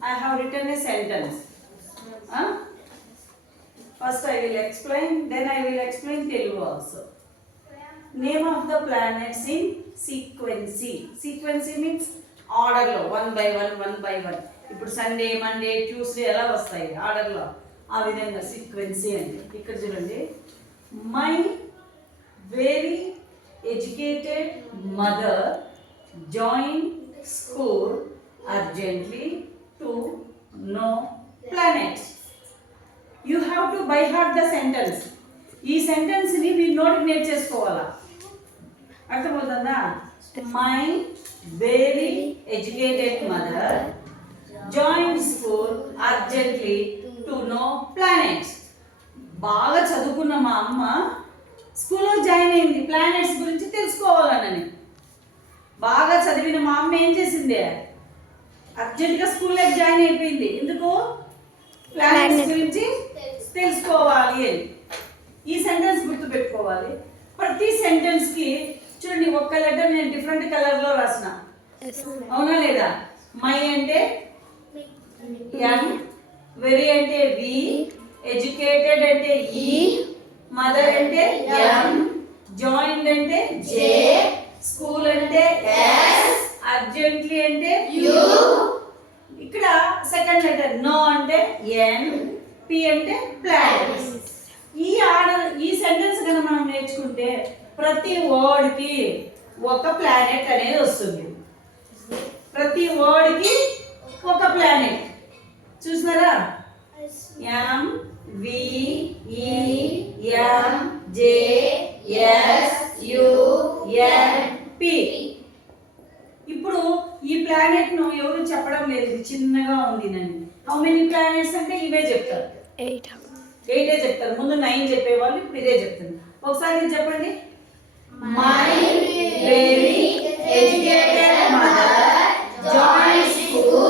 I have written a sentence. First I will explain, then I will explain Telugu also. Name of the planets in sequence. Sequence means order lo, one by one. ఇప్పుడు Sunday Monday Tuesday ఎలా వస్తాయి ఆర్డర్లో, ఆ విధంగా సీక్వెన్సీ అంటే. ఇక్కడ చూడండి, my very educated mother join school urgently to know planets. You have to buy heart the sentence. ఈ సెంటెన్స్ని మీరు నోటికి నేర్చేసుకోవాలా, అర్థమవుతుందా? My very educated mother join school urgently to know planets. బాగా చదువుకున్న మా అమ్మ స్కూల్లో జాయిన్ అయింది ప్లానెట్స్ గురించి తెలుసుకోవాలని. బాగా చదివిన మా అమ్మ ఏం చేసింది, అర్జెంట్గా స్కూల్లోకి జాయిన్ అయిపోయింది. ఎందుకు? ప్లానెట్స్ గురించి తెలుసుకోవాలి అని. ఈ సెంటెన్స్ గుర్తుపెట్టుకోవాలి. ప్రతి సెంటెన్స్కి చూడండి, ఒక్క లెటర్ నేను డిఫరెంట్ కలర్లో రాసిన, అవునా లేదా? మై అంటే ఎం, వెరీ అంటే వి, ఎడ్యుకేటెడ్ అంటే ఈ, మదర్ అంటే ఎం, జాయిన్డ్ అంటే జే, స్కూల్ అంటే ఎస్, అర్జెంట్లీ అంటే యు, ఇక్కడ సెకండ్ లెటర్ నో అంటే ఎన్, పి అంటే ప్లానెట్స్. ఈ ఆర్డర్, ఈ సెంటెన్స్ కనుక మనం నేర్చుకుంటే ప్రతి వర్డ్కి ఒక ప్లానెట్ అనేది వస్తుంది. ప్రతి వర్డ్కి ఒక ప్లానెట్. చూసారా? ఎం, వి, ఈ, ఎం, జే, ఎస్, యు, ఎన్, పి. ఇప్పుడు ఈ ప్లానెట్ను ఎవరు చెప్పడం లేదు, ఇది చిన్నగా ఉంది నన్ను. హౌ మెనీ ప్లానెట్స్ అంటే ఇవే చెప్తారు, 8 చెప్తారు. ముందు 9 చెప్పేవాళ్ళు, ఇప్పుడు ఇదే చెప్తారు. ఒకసారి చెప్పండి. My very educated mother join school